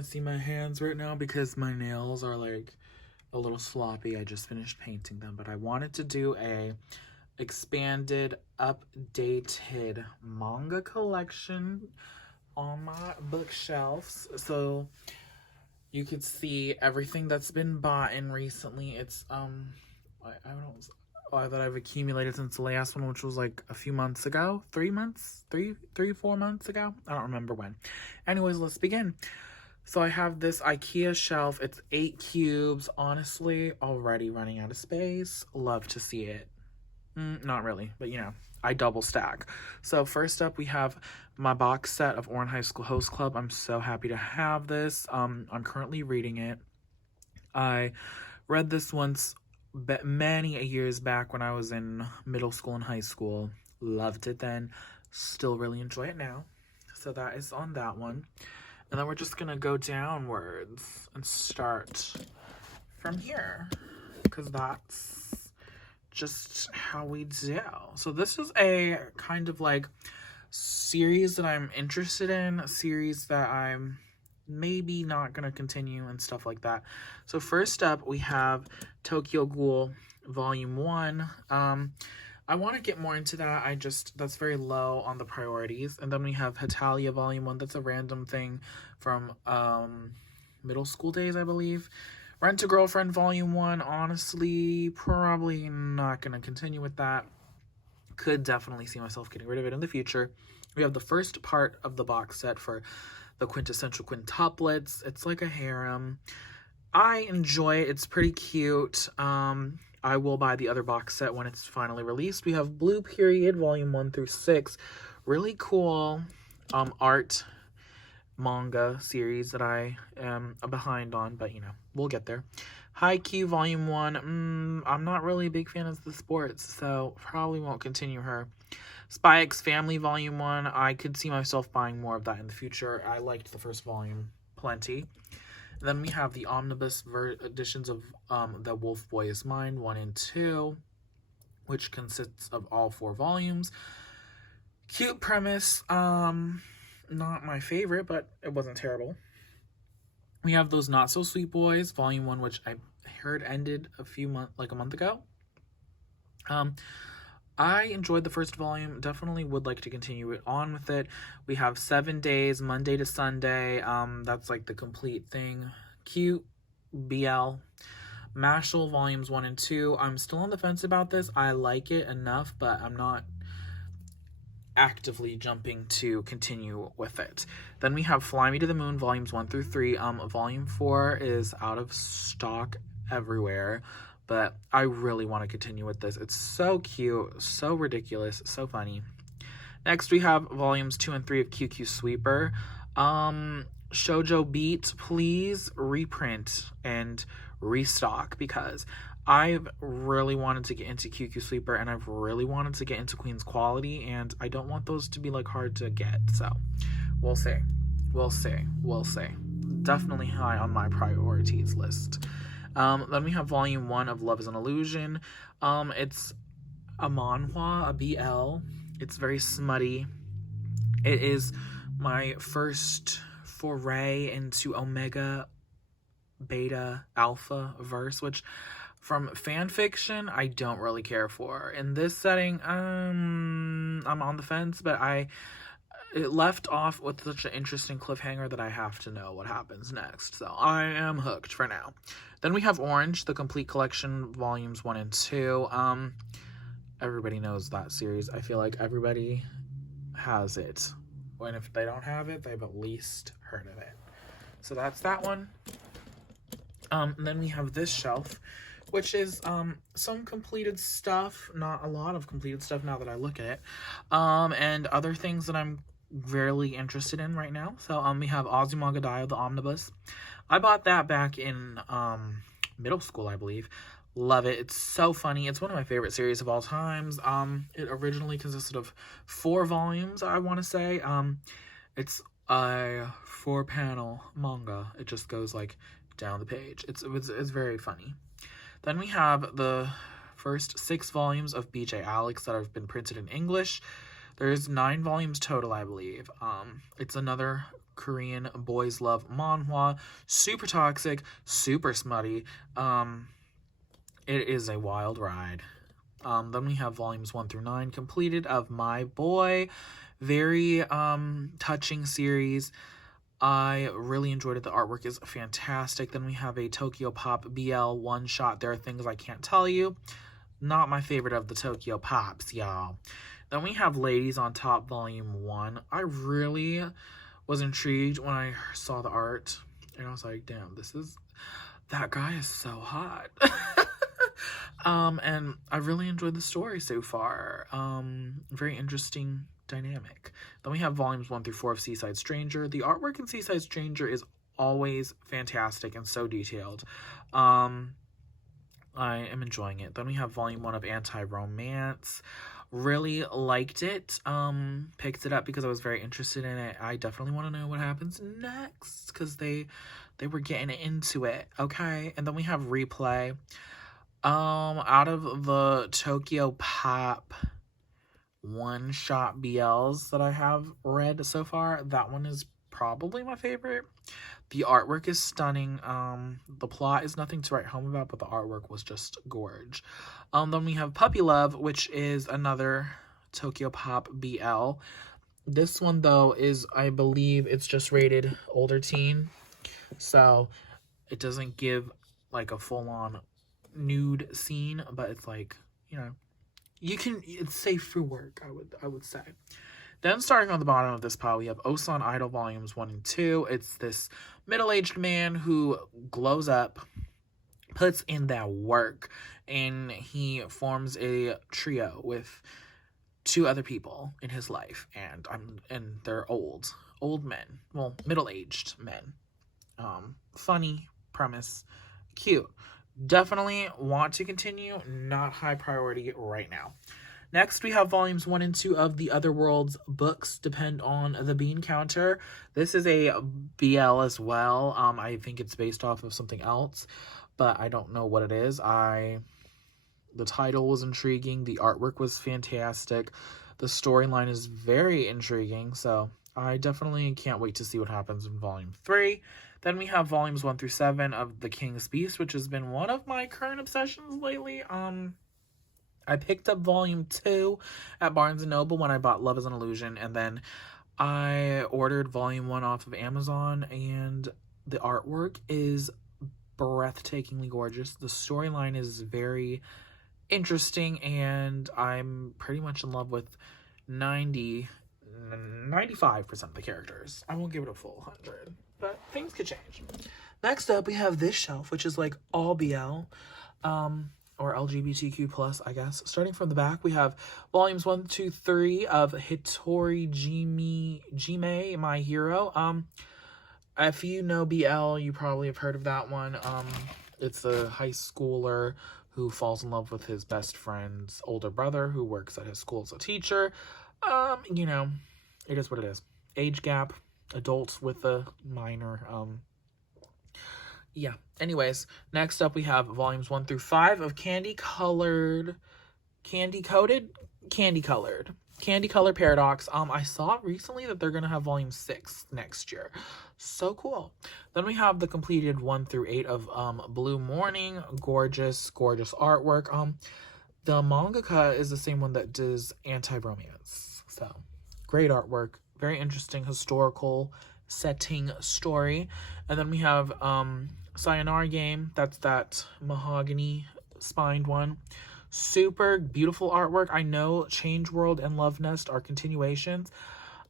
gonna see my hands right now because my nails are like a little sloppy. I just finished painting them, but I wanted to do a expanded, updated manga collection on my bookshelves, so you could see everything that's been bought in recently. It's I don't know that I've accumulated since the last one, which was like a few months ago, 4 months ago. I don't remember when. Anyways, let's begin. So I have this IKEA shelf. It's 8 cubes. Honestly, already running out of space. Love to see it. Not really, but you know, I double stack. So first up, we have my box set of Orange High School Host Club. I'm so happy to have this. I'm currently reading it. I read this once many years back when I was in middle school and high school. Loved it then. Still really enjoy it now. So that is on that one. And then we're just gonna go downwards and start from here, because that's just how we do. So this is a kind of like series that I'm interested in, a series that I'm maybe not gonna continue and stuff like that. So first up, we have Tokyo Ghoul Volume 1. I want to get more into that. That's very low on the priorities. And then we have Hetalia Volume 1. That's a random thing from middle school days, I believe. Rent a Girlfriend Volume 1. Honestly, probably not going to continue with that. Could definitely see myself getting rid of it in the future. We have the first part of the box set for the quintessential quintuplets. It's like a harem. I enjoy it. It's pretty cute. I will buy the other box set when it's finally released. We have Blue Period Volume 1 through 6. Really cool art manga series that I am behind on, but you know, we'll get there. Haikyuu Volume 1. I'm not really a big fan of the sports, so probably won't continue her. Spy X Family Volume 1. I could see myself buying more of that in the future. I liked the first volume plenty. And then we have the omnibus editions of The Wolf Boy Is Mine 1 and 2, which consists of all 4 volumes. Cute premise. Not my favorite, but it wasn't terrible. We have Those Not So Sweet Boys Volume 1, which I heard ended a month ago. I enjoyed the first volume. Definitely would like to continue it on with it. We have 7 days, Monday to Sunday. That's like the complete thing. Cute BL. Mashal Volumes 1 and 2. I'm still on the fence about this. I like it enough, but I'm not actively jumping to continue with it. Then we have Fly Me to the Moon Volumes 1 through 3. Volume 4 is out of stock everywhere, but I really want to continue with this. It's so cute, so ridiculous, so funny. Next, we have Volumes 2 and 3 of QQ Sweeper. Shoujo Beat, please reprint and restock, because I've really wanted to get into QQ Sweeper, and I've really wanted to get into Queen's Quality, and I don't want those to be like hard to get. So we'll see. Definitely high on my priorities list. Then we have Volume 1 of Love is an Illusion. It's a manhwa, a BL. It's very smutty. It is my first foray into Omega, Beta, Alpha verse, which from fan fiction I don't really care for. In this setting, I'm on the fence, but it left off with such an interesting cliffhanger that I have to know what happens next. So I am hooked for now. Then we have Orange, the complete collection, Volumes 1 and 2. Everybody knows that series. I feel like everybody has it. And if they don't have it, they've at least heard of it. So that's that one. And then we have this shelf, which is some completed stuff. Not a lot of completed stuff now that I look at it. And other things that I'm really interested in right now. So we have Azumanga Daioh, the omnibus. I bought that back in middle school, I believe. Love it. It's so funny. It's one of my favorite series of all times. It originally consisted of 4 volumes, I want to say. It's a 4-panel manga. It just goes like down the page. It's very funny. Then we have the first 6 volumes of BJ Alex that have been printed in English. There's 9 volumes total, I believe. It's another Korean boys love manhwa, super toxic, super smutty. It is a wild ride. Then we have volumes 1 through 9 completed of My Boy. Very touching series. I really enjoyed it. The artwork is fantastic. Then we have a Tokyo Pop BL one shot. There are things I can't tell you. Not my favorite of the Tokyo Pops, y'all. Then we have Ladies on Top Volume 1. I really was intrigued when I saw the art. And I was like, damn, that guy is so hot. And I really enjoyed the story so far. Very interesting dynamic. Then we have volumes 1 through 4 of Seaside Stranger. The artwork in Seaside Stranger is always fantastic and so detailed. I am enjoying it. Then we have volume 1 of Anti-Romance. Really liked it. Picked it up because I was very interested in it. I definitely want to know what happens next because they were getting into it. Okay. And then we have Replay. Out of the Tokyo Pop one-shot BLs that I have read so far, that one is probably my favorite. The artwork is stunning. The plot is nothing to write home about, but the artwork was just gorge. Then we have Puppy Love, which is another Tokyo Pop BL. This one, though, is, I believe, it's just rated older teen. So, it doesn't give, like, a full-on nude scene, but it's like, you know, it's safe for work, I would say. Then starting on the bottom of this pile, we have Osan Idol Volumes 1 and 2. It's this middle-aged man who glows up, puts in that work, and he forms a trio with 2 other people in his life, and they're old men, well, middle-aged men. Funny premise, cute. Definitely want to continue, not high priority right now. Next, we have volumes 1 and 2 of The Other World's books depend on the bean counter. This is a BL as well. I think it's based off of something else, but I don't know what it is. The title was intriguing. The artwork was fantastic. The storyline is very intriguing, so I definitely can't wait to see what happens in volume 3. Then we have volumes 1 through 7 of The King's Beast, which has been one of my current obsessions lately. I picked up volume 2 at Barnes & Noble when I bought Love is an Illusion, and then I ordered volume 1 off of Amazon, and the artwork is breathtakingly gorgeous. The storyline is very interesting, and I'm pretty much in love with 95% of the characters. I won't give it a full 100, but things could change. Next up, we have this shelf, which is like all BL, or LGBTQ+, I guess. Starting from the back, we have volumes 1, 2, 3 of Hitori Jime, My Hero. If you know BL, you probably have heard of that one. It's a high schooler who falls in love with his best friend's older brother who works at his school as a teacher. You know, it is what it is. Age gap, adults with a minor, yeah. Anyways, next up we have volumes 1 through 5 of Candy Color Paradox. I saw recently that they're gonna have volume 6 next year. So cool. Then we have the completed 1 through 8 of Blue Morning. Gorgeous artwork. The mangaka is the same one that does Anti-Romance. So great artwork. Very interesting historical setting story. And then we have Sayonara Game. That's that mahogany spined one. Super beautiful artwork. I know Change World and Love Nest are continuations.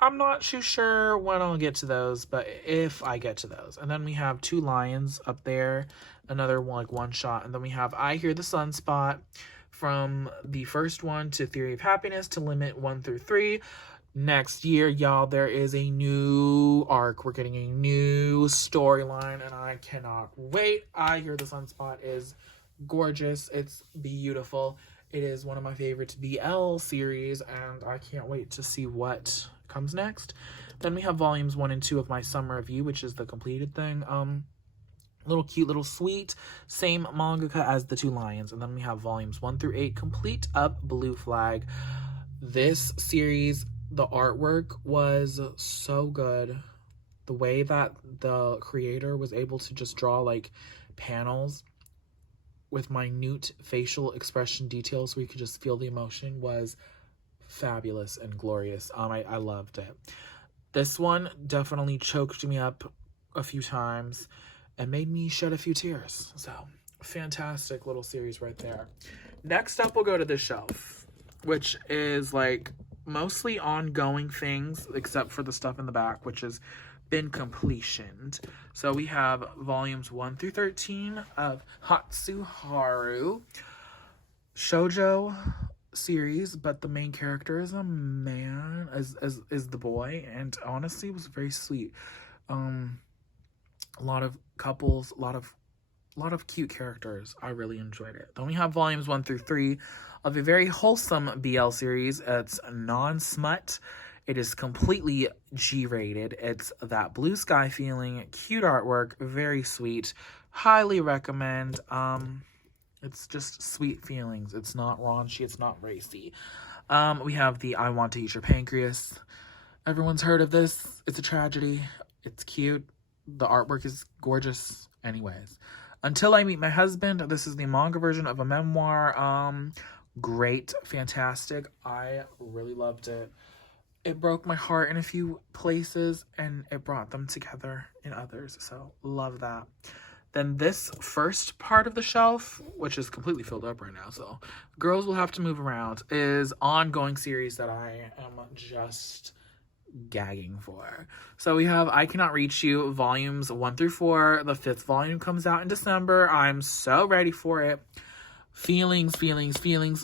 I'm not too sure when I'll get to those, but if I get to those. And then we have 2 lions up there. Another one shot. And then we have I Hear the Sunspot, from the first one to Theory of Happiness to Limit 1 through 3. Next year, y'all, there is a new arc. We're getting a new storyline, and I cannot wait. I Hear the Sunspot is gorgeous. It's beautiful. It is one of my favorite BL series, and I can't wait to see what comes next. Then we have volumes 1 and 2 of My Summer Review, which is the completed thing. Little cute, little sweet. Same mangaka as the 2 lions. And then we have volumes 1 through 8 complete of Blue Flag. This series, the artwork was so good. The way that the creator was able to just draw like panels with minute facial expression details where you could just feel the emotion was fabulous and glorious. I loved it. This one definitely choked me up a few times and made me shed a few tears. So, fantastic little series right there. Next up, we'll go to the shelf, which is like mostly ongoing things, except for the stuff in the back, which has been completioned. So we have volumes 1 through 13 of Hatsuharu Shoujo series, but the main character is a man, is the boy, and honestly it was very sweet. A lot of couples, a lot of cute characters. I really enjoyed it. Then we have volumes 1 through 3 of a very wholesome BL series. It's non-smut. It is completely G-rated. It's that blue sky feeling, cute artwork, very sweet. Highly recommend. It's just sweet feelings. It's not raunchy. It's not racy. We have the I Want to Eat Your Pancreas. Everyone's heard of this. It's a tragedy. It's cute. The artwork is gorgeous. Anyways. Until I Meet My Husband. This is the manga version of a memoir. Great. Fantastic. I really loved it. It broke my heart in a few places, and it brought them together in others. So, love that. Then this first part of the shelf, which is completely filled up right now, so girls will have to move around, is ongoing series that I am just gagging for. So we have I Cannot Reach You, volumes 1 through 4. The 5th volume comes out in December. I'm so ready for it. Feelings,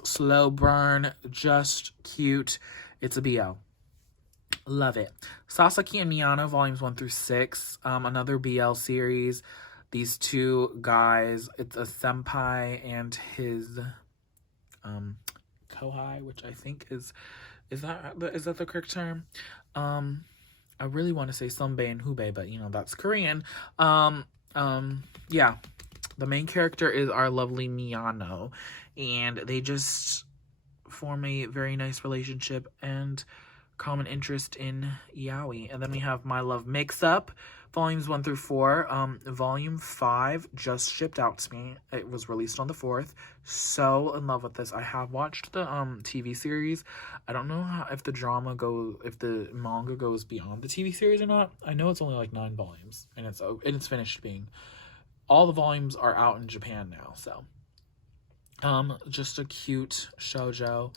slow burn, just cute. It's a BL. Love it. Sasaki and Miyano, volumes 1 through 6. Another BL series. These two guys, it's a senpai and his kohai, which I think is that the correct term? I really want to say sunbae and hubei, but you know that's Korean. Yeah. The main character is our lovely Miyano, and they just form a very nice relationship and common interest in yaoi. And then we have My Love Mix-Up, volumes 1 through 4. Volume 5 just shipped out to me. It was released on the 4th. So in love with this. I have watched the TV series. I don't know if the manga goes beyond the TV series or not. I know it's only like 9 volumes, and it's finished being. All the volumes are out in Japan now. So just a cute shoujo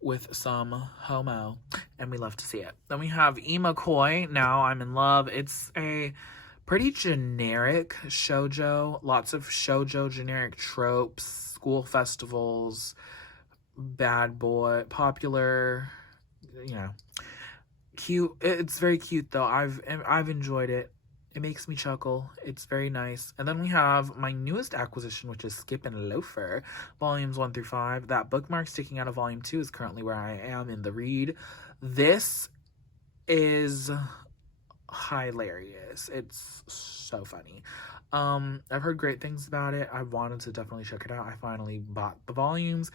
with some homo, and we love to see it. Then we have Imakoi, Now I'm in Love. It's a pretty generic shoujo, lots of shoujo generic tropes, school festivals, bad boy, popular, you know, cute. It's very cute though. I've enjoyed it. It makes me chuckle. It's very nice. And then we have my newest acquisition, which is Skip and Loafer, volumes 1 through 5. That bookmark sticking out of volume 2 is currently where I am in the read. This is hilarious. It's so funny. I've heard great things about it. I wanted to definitely check it out. I finally bought the volumes,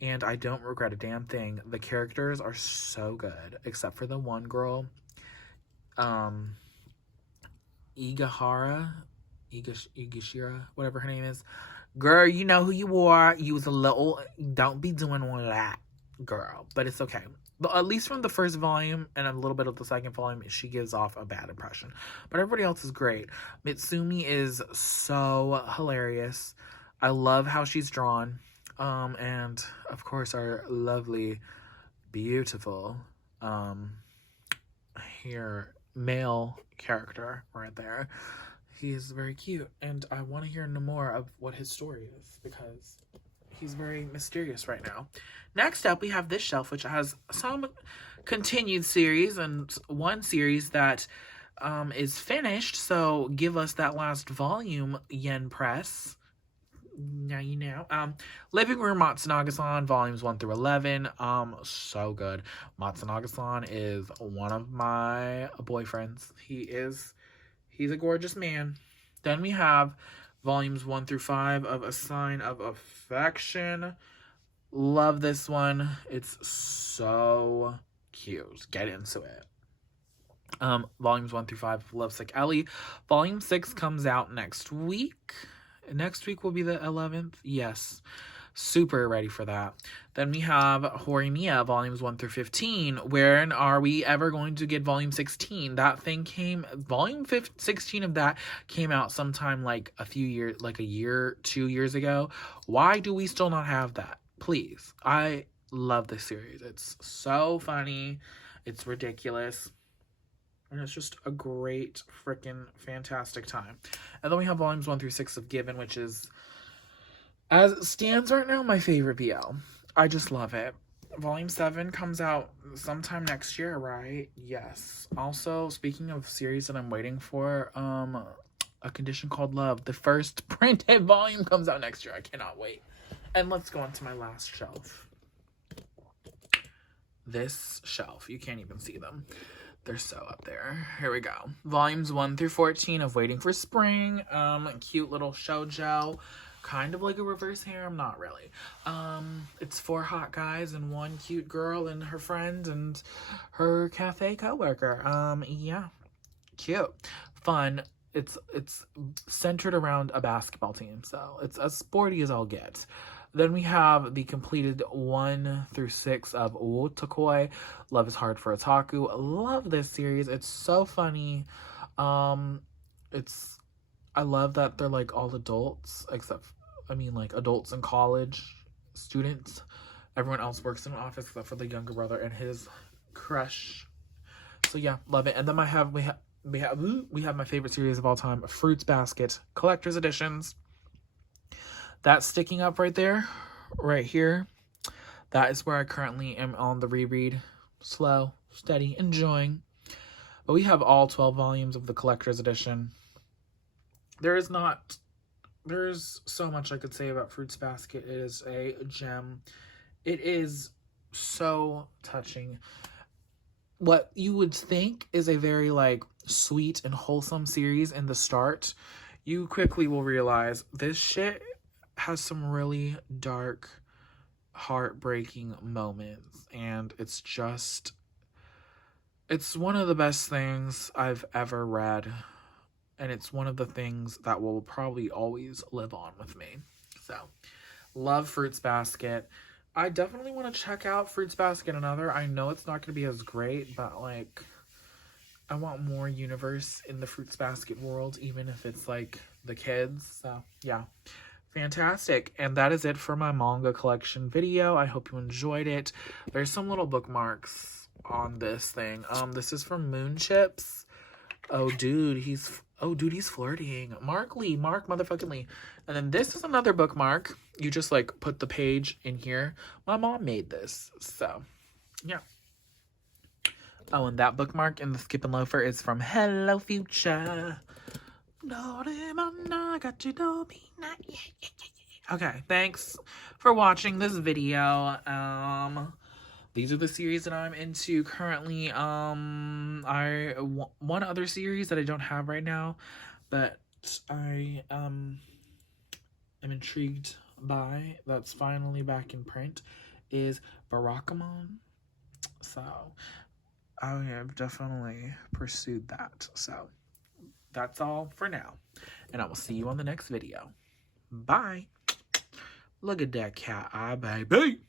and I don't regret a damn thing. The characters are so good, except for the one girl. Igashira, whatever her name is. Girl, you know who you are. You was a little, don't be doing all that, girl. But it's okay. But at least from the first volume and a little bit of the second volume, she gives off a bad impression. But everybody else is great. Mitsumi is so hilarious. I love how she's drawn. And of course our lovely, beautiful, male character right there. He is very cute, and I want to hear no more of what his story is because he's very mysterious right now. Next up, we have this shelf, which has some continued series and one series that is finished. So give us that last volume, Yen Press. Now you know. Living Room Matsunaga-san, volumes 1 through 11. So good. Matsunaga-san is one of my boyfriends. He's a gorgeous man. Then we have volumes 1 through 5 of A Sign of Affection. Love this one. It's so cute. Get into it. Volumes 1 through 5 of Lovesick Ellie. Volume 6 comes out next week. Next week will be the 11th. Yes. Super ready for that. Then we have Horimiya, volumes 1 through 15. When are we ever going to get volume 16? That thing volume 16 of that came out sometime like a few years, like a year, 2 years ago. Why do we still not have that? Please. I love this series. It's so funny. It's ridiculous. And it's just a great, freaking fantastic time. And then we have volumes 1 through 6 of Given, which is, as it stands right now, my favorite BL. I just love it. Volume 7 comes out sometime next year, right? Yes. Also, speaking of series that I'm waiting for, A Condition Called Love. The first printed volume comes out next year. I cannot wait. And let's go on to my last shelf. This shelf. You can't even see them. They're so up there. Here we go. Volumes 1 through 14 of Waiting for Spring. Cute little shoujo. Kind of like a reverse harem. Not really. It's 4 hot guys and 1 cute girl and her friend and her cafe coworker. Yeah. Cute. Fun. It's centered around a basketball team. So it's as sporty as I'll get. Then we have the completed 1 through 6 of Wotakoi. Love is Hard for Otaku. Love this series. It's so funny. I love that they're like all adults, like adults in college, students. Everyone else works in an office except for the younger brother and his crush. So yeah, love it. And then we have my favorite series of all time, Fruits Basket Collector's Editions. That's sticking up right there, right here. That is where I currently am on the reread. Slow, steady, enjoying. But we have all 12 volumes of the collector's edition. There's so much I could say about Fruits Basket. It is a gem. It is so touching. What you would think is a very like sweet and wholesome series in the start, you quickly will realize this shit has some really dark, heartbreaking moments, and it's one of the best things I've ever read, and it's one of the things that will probably always live on with me. So, love Fruits Basket. I definitely want to check out Fruits Basket Another. I know it's not going to be as great, but like, I want more universe in the Fruits Basket world, even if it's like the kids. So, yeah. Fantastic. And that is it for my manga collection video. I hope you enjoyed it. There's some little bookmarks on this thing. This is from Moon Chips. Oh dude, he's flirting. Mark motherfucking Lee. And then this is another bookmark. You just like put the page in here. My mom made this. So yeah. Oh, and that bookmark in the Skip and Loafer is from Hello Future. Okay, thanks for watching this video. These are the series that I'm into currently. One other series that I don't have right now, but I am intrigued by, that's finally back in print, is Barakamon. So I have definitely pursued that. So that's all for now, and I will see you on the next video. Bye. Look at that cat eye, baby.